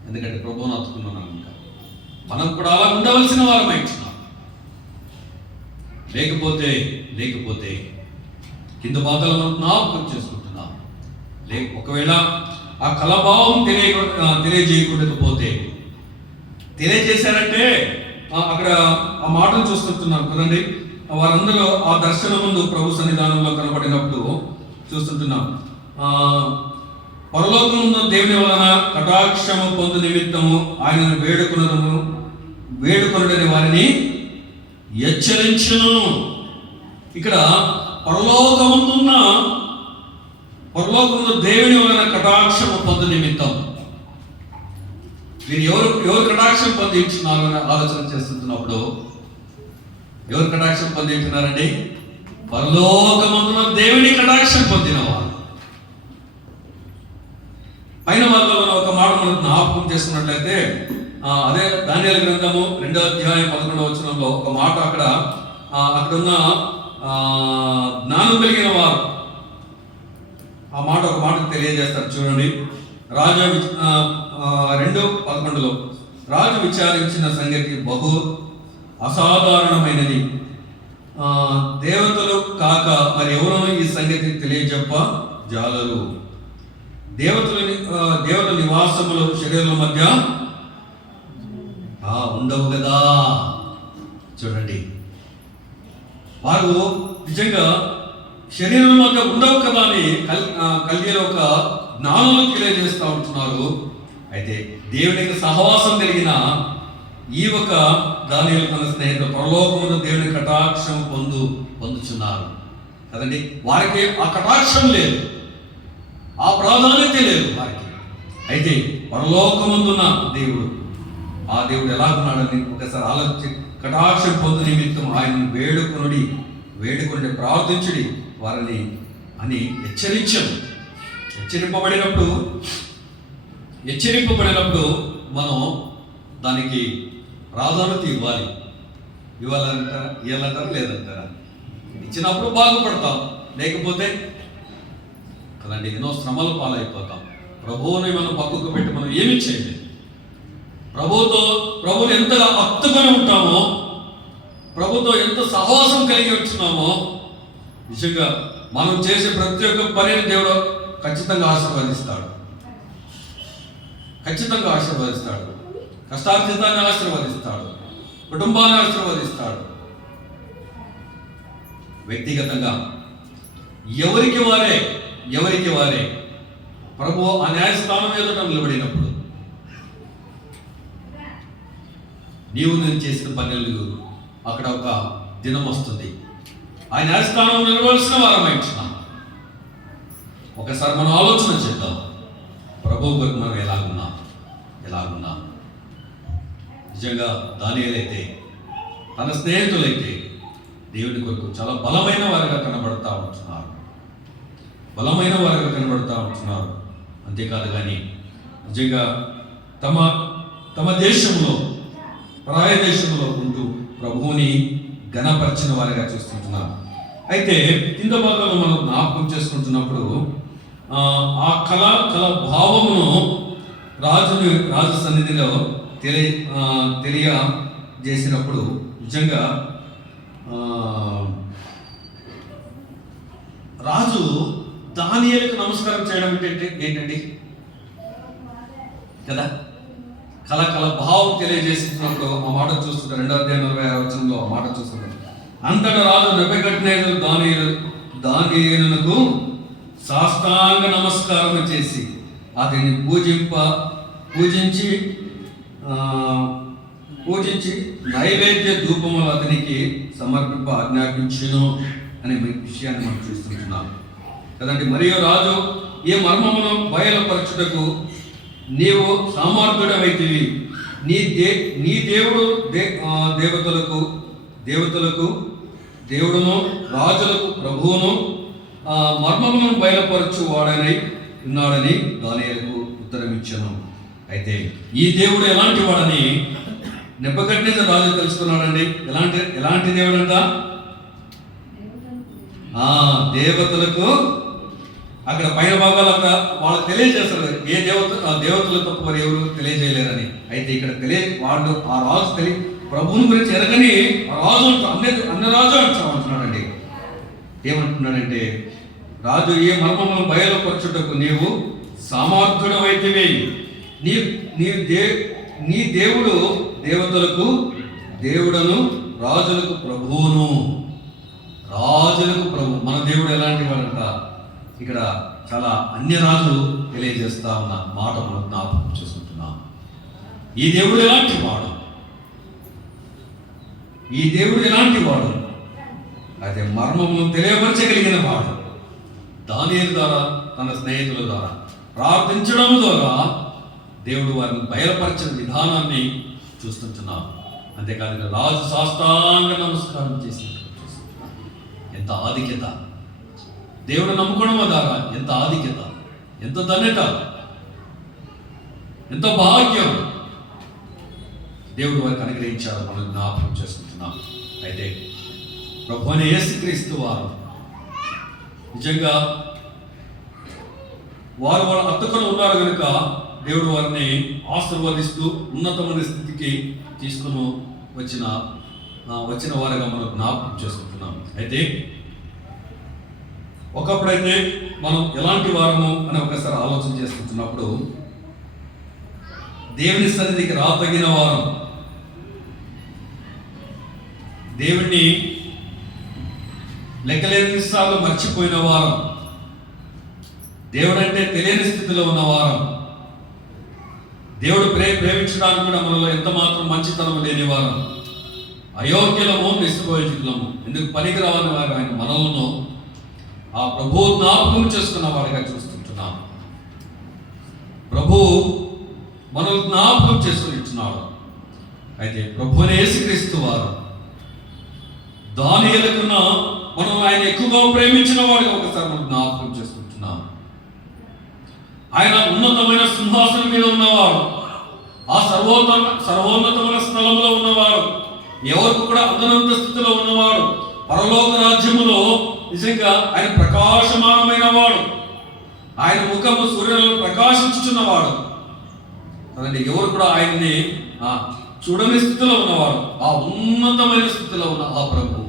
ఎందుకంటే ప్రభువును హత్తుకున్నాను కనుక. మనం కూడా అలా ఉండవలసిన వారమై ఉంటున్నాం. లేకపోతే కింద బాధలను జ్ఞాపకం చేసుకుంటున్నాం. ఒకవేళ ఆ కలభావం తెలియజేయకపోతే, తెలియజేశారంటే అక్కడ ఆ మాటను చూస్తుంటున్నాం కదండి. వారందరూ ఆ దర్శనం ముందు ప్రభు సన్నిధానంలో కనబడినప్పుడు చూస్తుంటున్నాం. పరలోకమున్న దేవుని వలన కటాక్షము పొందు నిమిత్తము ఆయనను వేడుకొనడని వారిని హెచ్చరించును. ఇక్కడ పరలోకమున్న దేవుని వలన కటాక్షము పొందు నిమిత్తం మీరు ఎవరు కటాక్షం పొందించున్నారు అని ఆలోచన చేస్తున్నప్పుడు, ఎవరు కటాక్షం పొందించున్నారండి? పరలోకమందున దేవుని కటాక్షం పొందిన వారు. పైన భాగంలో ఒక మాట మనం జ్ఞాపకం చేసుకున్నట్లయితే అదే దానియేలు గ్రంథము 2వ అధ్యాయం 11వ వచనంలో ఒక మాట అక్కడున్న జ్ఞానం కలిగిన వారు ఆ మాట ఒక మాట తెలియజేస్తారు. చూడండి, రాజు 2:11లో రాజు విచారించిన సంగతి బహు అసాధారణమైనది, దేవతలు కాక మరి ఎవరో ఈ సంగతి తెలియజెప్ప జాలరు. దేవతల నివాసములు శరీరాల మధ్య ఉండవు కదా. చూడండి, వారు నిజంగా శరీరం మధ్య ఉండవు కదా అని కలిగిన ఒక జ్ఞానంలో తెలియజేస్తూ ఉంటున్నారు. అయితే దేవునికి సహవాసం కలిగిన ఈ ఒక దానియేలు తన స్నేహితులు పరలోకమున దేవుని కటాక్షం పొందుచున్నారు కదండి. వారికి ఆ కటాక్షం లేదు, ఆ ప్రాధాన్యత లేదు వారికి. అయితే పరలోకముందున్న దేవుడు, ఆ దేవుడు ఎలాగున్నాడని ఒకసారి ఆలోచించి కటాక్షం పొందు నిమిత్తం ఆయన వేడుకొని ప్రార్థించుడి వారిని అని హెచ్చరింపబడినప్పుడు మనం దానికి ప్రాధాన్యత ఇవ్వాలంటారా లేదంటారా? ఇచ్చినప్పుడు బాగుపడతాం, లేకపోతే కదండి ఎన్నో శ్రమల పాలైపోతాం. ప్రభువుని మనం పక్కకు పెట్టి మనం ఏమి చేయలేదు. ప్రభువుని ఎంతగా అత్తుకొని ఉంటామో, ప్రభుతో ఎంత సహవాసం కలిగి ఉంటున్నామో, నిజంగా మనం చేసే ప్రతి ఒక్క పనిని దేవుడు ఖచ్చితంగా ఆశీర్వదిస్తాడు. కష్టార్జితాన్ని ఆశీర్వదిస్తాడు, కుటుంబాన్ని ఆశీర్వదిస్తాడు. వ్యక్తిగతంగా ఎవరికి వారే ప్రభు ఆ న్యాయస్థానం ఎదుట నిలబడినప్పుడు నేను చేసిన పనులు అక్కడ ఒక దినం వస్తుంది, ఆ న్యాయస్థానం నిలవలసిన వారమైంటున్నాం. ఒకసారి మనం ఆలోచన చేద్దాం, ప్రభు కొరకు మనం ఎలాగున్నాం. నిజంగా దానియేలైతే తన స్నేహితులైతే దేవుని కొరకు చాలా బలమైన వారిగా కనబడతా ఉంటున్నారు. అంతేకాదు కానీ నిజంగా తమ దేశంలో పరాయ దేశంలో ఉంటూ ప్రభువుని ఘనపరిచిన వారిగా చూస్తుంటున్నారు. అయితే కింద భాగంలో మనం జ్ఞాపకం చేసుకుంటున్నప్పుడు ఆ కళ భావమును రాజు సన్నిధిలో తెలియజేసినప్పుడు నిజంగా రాజు దానియేలుకు నమస్కారం చేయడం ఏంటండి కదా. కళ భావం తెలియజేసినప్పుడు ఆ మాట చూస్తుంటారు. 2వ అధ్యాయం 46వ వచనంలో ఆ మాట చూస్తుంటారు. అంతటా రాజు నెబుకద్నెజరు దానియేలునకు సాష్టాంగ నమస్కారం చేసి అతన్ని పూజించి నైవేద్య ధూపములు అతనికి సమర్పింప ఆజ్ఞాపించును అనే విషయాన్ని మనం చూస్తుంటున్నాం కదండి. మరియు రాజు ఈ మర్మమును బయలుపరచుటకు నీవు సామర్థ్యుడవైతివి, నీ దేవుడు దేవతలకు దేవుడును రాజులకు ప్రభువును మర్మమును బయలుపరచు వాడనై ఉన్నాడని దానియేలుకు ఉత్తరం ఇచ్చాను. అయితే ఈ దేవుడు ఎలాంటి వాడని నెబుకద్నెజరు రాజు తెలుసుకున్నాడండి. ఎలాంటి దేవుడంట? దేవతలకు అక్కడ పైన భాగాలు అక్కడ వాళ్ళకి తెలియజేస్తారు ఏ దేవతలు తప్ప మరి ఎవరు తెలియజేయలేరని. అయితే ఇక్కడ వాళ్ళు ఆ రాజు ప్రభువుని గురించి ఎరగని ఆ రాజు అన్న రాజు అంటున్నాడండి. ఏమంటున్నాడంటే, రాజు ఏ మర్మమును బయలుపరచుటకు నీవు సామర్థ్యుడవైతివి, నీ దేవుడు దేవతలకు దేవుడను రాజులకు ప్రభువును. మన దేవుడు ఎలాంటి వాడంట? ఇక్కడ చాలా అన్యరాజు తెలియజేస్తా ఉన్న మాట మనం జ్ఞాపకం చేసుకుంటున్నాం. ఈ దేవుడు ఎలాంటి వాడు? అయితే మర్మమును తెలియపరచగలిగిన వాడు. దానియేలు ద్వారా తన స్నేహితుల ద్వారా ప్రార్థించడం ద్వారా దేవుడు వారిని బయలుపరిచిన విధానాన్ని చూస్తుంటున్నాం. అంతేకాదు రాజు సాష్టాంగ నమస్కారం చేసినట్టు చూస్తుంటున్నాం. ఎంత ఆధిక్యత! దేవుడు నమ్ముకోవడం ద్వారా ఎంత ఆధిక్యత, ఎంత ధన్యత! ఎంత భాగ్యం దేవుడు వారికి అనుగ్రహించారు, మనం జ్ఞాపకం చేసుకుంటున్నాం. అయితే ప్రభువైన యేసుక్రీస్తు వారు నిజంగా వారు వాళ్ళ హత్తుకొని ఉన్నారు కనుక దేవుడు వారిని ఆశీర్వదిస్తూ ఉన్నతమైన స్థితికి తీసుకుని వచ్చిన వారిగా మనం జ్ఞాపకం చేసుకుంటున్నాం. అయితే ఒకప్పుడైతే మనం ఎలాంటి వారము అని ఒకసారి ఆలోచన చేసుకుంటున్నప్పుడు, దేవుని సన్నిధికి రాతగిన వారం, దేవుణ్ణి లెక్కలేని సార్లు మర్చిపోయిన వారం, దేవుడంటే తెలియని స్థితిలో ఉన్న వారం, దేవుడు ప్రేమించడానికి కూడా మనలో ఎంత మాత్రం మంచితనం లేని వారం, అయోగ్యులము, నిస్ప్రయోజకులము, ఎందుకు పనికి రావని వారు ఆయన మనలను ఆ ప్రభువు జ్ఞాపకం చేసుకున్న వాడిగా చూస్తుంటున్నాం. ప్రభు మనల్ని జ్ఞాపకం చేసుకుని ఇచ్చున్నాడు. అయితే ప్రభువుని యేసుక్రీస్తు వారు దానియేలుకున్న మనం ఆయన ఎక్కువగా ప్రేమించిన వాడిగా ఒకసారి మనం జ్ఞాపకం చేసుకుంటున్నాం. ఆయన ఉన్నతమైన సింహాసనం మీద ఉన్నవాడు, ఆ సర్వోన్నతమైన స్థలంలో ఉన్నవాడు, ఎవరికి కూడా అందనంత స్థితిలో ఉన్నవాడు, పరలోక రాజ్యములో నిజంగా ఆయన ప్రకాశమానమైన వాడు, ఆయన ముఖము సూర్యులలో ప్రకాశించుచున్నవాడు కదండి. ఎవరు కూడా ఆయన్ని చూడని స్థితిలో ఉన్నవాడు, ఆ ఉన్నతమైన స్థితిలో ఉన్న ఆ ప్రభు,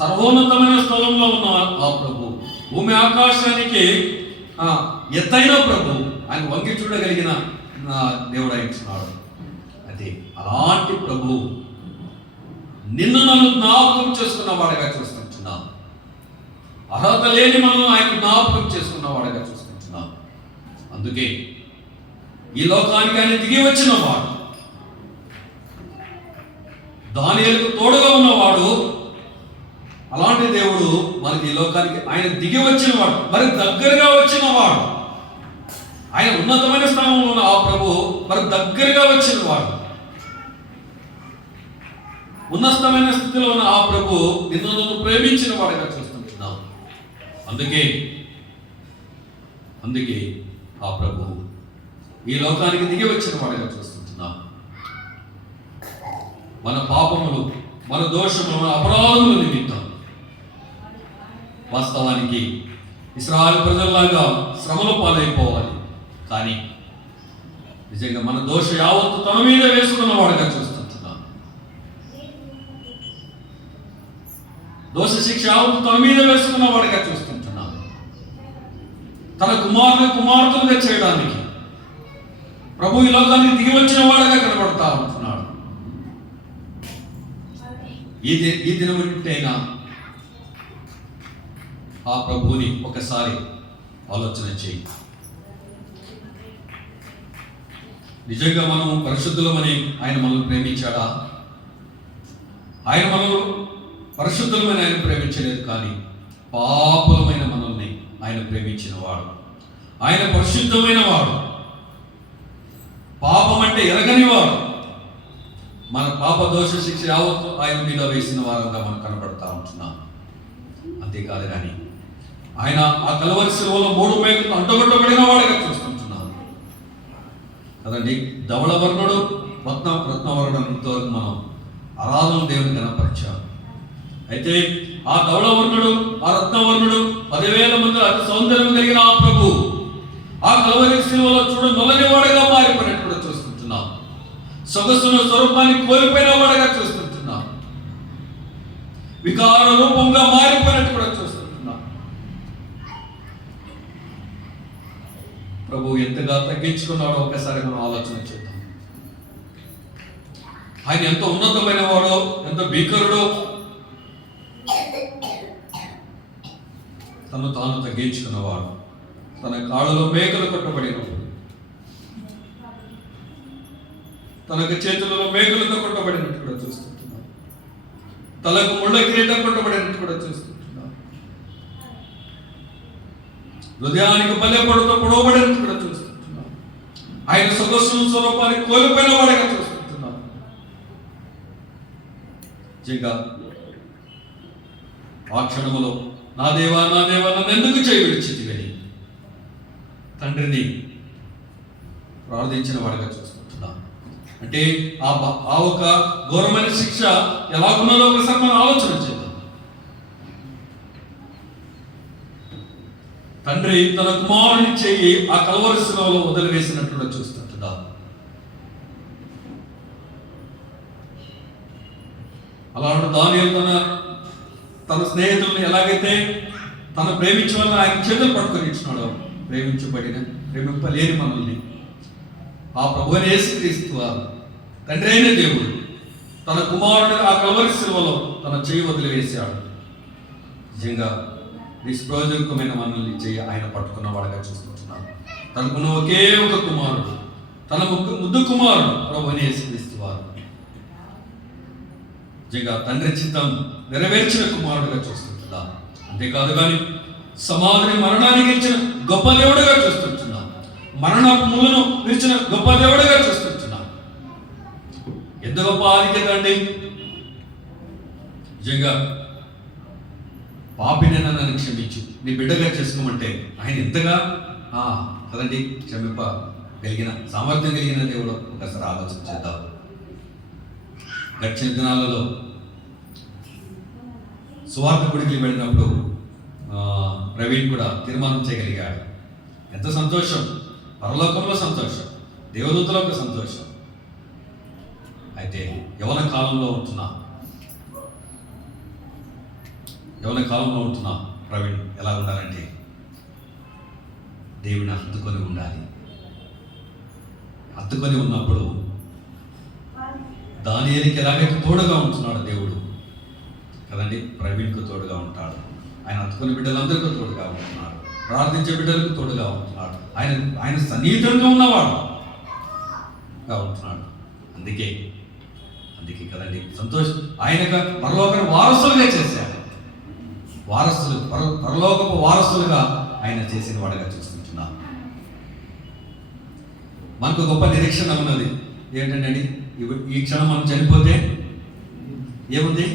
సర్వోన్నతమైన స్థలంలో ఉన్న ఆ ప్రభు, భూమి ఆకాశానికి ఎత్తైన ప్రభు, ఆయన వంగి చూడగలిగిన దేవుడు ఇచ్చినాడు. అదే అలాంటి ప్రభు నిన్ను నన్ను జ్ఞాపకం చేసుకున్న వాడిగా చూస్తుంటున్నాం. అర్హత లేని మనం ఆయన జ్ఞాపకం చేసుకున్న వాడిగా చూస్తుంటున్నాం. అందుకే ఈ లోకానికి ఆయన దిగి వచ్చిన వాడు, దానియేలుకు తోడుగా ఉన్నవాడు, అలాంటి దేవుడు మనకి ఈ లోకానికి ఆయన దిగి వచ్చిన వాడు, మరి దగ్గరగా వచ్చిన వాడు, ఆయన ఉన్నతమైన స్థానంలో ఉన్న ఆ ప్రభు మరి దగ్గరగా వచ్చిన వాడు, ఉన్నతమైన స్థితిలో ఉన్న ఆ ప్రభు నిన్ను ప్రేమించిన వాడిగా చూస్తుంటున్నాం. అందుకే ఆ ప్రభు ఈ లోకానికి దిగి వచ్చిన వాడిగా చూస్తుంటున్నాం. మన పాపములు, మన దోషములు, మన అపరాధముల నిమిత్తం వాస్తవానికి ఇశ్రాయేలు ప్రజల్లాగా శ్రమల పాలైపోవాలి, కానీ నిజంగా మన దోష యావత్తు తన మీద వేసుకున్న వాడిగా చూస్తుంటున్నాం. దోష శిక్ష యావత్తు తన మీద వేసుకున్న వాడిగా చూస్తుంటున్నాం. తన కుమార్తెలుగా చేయడానికి ప్రభు ఈ లోకానికి దిగి వచ్చిన వాడిగా కనబడతా ఉంటున్నాడు. ఈ దినముంటైనా ఆ ప్రభువుని ఒకసారి ఆలోచన చేయి. నిజంగా మనం పరిశుద్ధులమని ఆయన మనల్ని ప్రేమించాడా? ఆయన మనల్ని పరిశుద్ధులమని ఆయన ప్రేమించలేదు, కానీ పాపులమైన మనల్ని ఆయన ప్రేమించిన వాడు. ఆయన పరిశుద్ధమైన వాడు, పాపం అంటే ఎరగని వాడు. మన పాప దోష శిక్ష యావత్తు ఆయన మీద వేసిన వారంగా మనం కనబడతా ఉంటున్నాం. అంతేకాదు కానీ ఆయన ఆ కలువరి శిలువలో 3 మేకులు అంటగొట్టబడిన వాడిగా చూస్తుంటున్నాం కదండి. ధవళవర్ణుడు, రత్నవర్ణుడు, ఇంతవరకు మనం ఆరాధన దేవుని కనపరిచాం. అయితే ఆ ధవళవర్ణుడు, ఆ రత్నవర్ణుడు, 10,000 మంది అతి సౌందర్యం కలిగిన ఆ ప్రభు ఆ కలువరి శిలువలో నొలని వాడిగా మారిపోయినట్టు కూడా చూస్తుంటున్నాం. సొగసును, స్వరూపాన్ని కోల్పోయిన వాడిగా చూస్తుంటున్నాం. వికార రూపంగా మారిపోయినట్టు కూడా చూస్తుంటున్నాం. ప్రభు ఎంతగా తగ్గించుకున్నాడో ఒకసారి మనం ఆలోచన చేద్దాం. ఆయన ఎంత ఉన్నతమైన వాడో, ఎంత భీకరుడో, తను తాను తగ్గించుకున్నవాడు, తన కాళ్ళలో మేకలు కొట్టబడినవాడు, తనకు చేతులలో మేకలతో కొట్టబడినట్టు కూడా చూస్తుంటున్నాం. తలకు ముళ్ళ కిరీటం కొట్టబడినట్టు కూడా చూస్తుంటున్నాం. హృదయానికి బలపడుతూ పొడవబడినట్టు కూడా చూస్తుంటున్నాం. ఆయన సొగసును, స్వరూపాన్ని కోల్పోయిన వాడిగా చూస్తుంటున్నాం. నిజంగా ఆ క్షణములో నా దేవా నన్ను ఎందుకు చేయి విడిచితివని తండ్రిని ప్రార్థించిన వాడిగా చూస్తుంటున్నాం. అంటే ఆ ఒక ఘోరమైన శిక్ష ఎలాగున్నదో ఒకసారి మనం ఆలోచన చేద్దాం. తండ్రి తన కుమారుని చెయ్యి ఆ కల్వరి శిలువలో వదిలివేసినట్లుగా చూస్తుంటున్నాం. అలాంటి దానియేలు తన స్నేహితుల్ని ఎలాగైతే తన ప్రేమించే వాళ్ళని ఆయన చేతులు పట్టుకొని ఇచ్చినాడు, ప్రేమింపలేని మనల్ని ఆ ప్రభువుని యేసుక్రీస్తు వారు తండ్రి అయిన దేవుడు తన కుమారుడు ఆ కల్వరి శిలువలో తన చెయ్యి వదిలివేశాడు. నిజంగా నిష్ప్రయోజకమైన మనల్ని చెయ్యి ఆయన పట్టుకున్న వాడుగా చూస్తున్నాడు. తనకున్న ఒకే ఒక కుమారుడు, తన ముద్దు కుమారుడు ప్రభువుని యేసుక్రీస్తు వారు నిజంగా తండ్రి చిత్తం నెరవేర్చిన కుమారుడుగా చూస్తుంటున్నా. అంతేకాదు కానీ సమాధిని మరణానికి ఇచ్చిన గొప్ప దేవుడుగా చూస్తుంటున్నా. మరణ ములను విరిచిన గొప్ప దేవుడుగా చూస్తుంటున్నా. ఎంత గొప్ప ఆధిక్యత అండి! నిజంగా పాపినైనా నన్ను క్షమించు, నీ బిడ్డగా చేసుకోమంటే ఆయన ఎంతగా కదండి క్షమింపగలిగిన సామర్థ్యం కలిగిన దేవుడు. ఒకసారి ఆలోచన చేద్దాం. గడిచిన దినాలలో సువార్త గుడికి వెళ్ళినప్పుడు ప్రవీణ్ కూడా తీర్మానం చేయగలిగాడు. ఎంత సంతోషం! పరలోకంలో సంతోషం, దేవదూతలకు సంతోషం. అయితే యవన కాలంలో ఉంటున్నా ప్రవీణ్ ఎలా ఉండాలంటే దేవుని హత్తుకొని ఉండాలి. హత్తుకొని ఉన్నప్పుడు దానియేలుకి ఎలాగైతే తోడుగా ఉంటున్నాడు దేవుడు కదండి, ప్రవీణ్కు తోడుగా ఉంటాడు. ఆయన హత్తుకొని బిడ్డలందరికీ తోడుగా ఉంటున్నాడు. ప్రార్థించే బిడ్డలకు తోడుగా ఉంటున్నాడు. ఆయన సన్నిహితంగా ఉన్నవాడుగా ఉంటున్నాడు. అందుకే కదండి సంతోషం. ఆయనకు పరలోకాన్ని వారసులుగా చేశాడు. పరలోకపు వారసులుగా ఆయన చేసిన వాడుగా చూస్తుంటున్నాం. మనకు గొప్ప నిరీక్షణ ఉన్నది. ఏంటండి, ఈ క్షణం మనం చనిపోతే ఏముంది?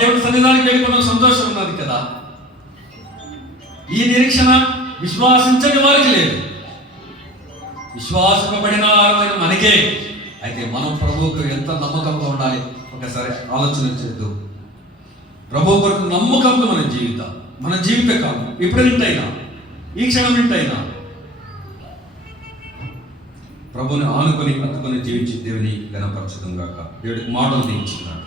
దేవుడి సన్నిధానికి వెళ్ళిపోవడం సంతోషం ఉన్నది కదా. ఈ నిరీక్షణ విశ్వాసించని వారికి లేదు, విశ్వాసింపబడిన వారైన మనకే. అయితే మనం ప్రభువుకు ఎంత నమ్మకంగా ఉండాలి ఒకసారి ఆలోచన చేద్దాం. ప్రభు కొరకు నమ్మకంగా మన జీవిత కాలం ఇప్పుడు నింటైనా ఈ క్షణం నింటైనా ప్రభుని ఆనుకొని హత్తుకొని జీవించి దేవుని ఘనపరచడం గాక. దేవుడికి మాటలు దీవించున్నాడు.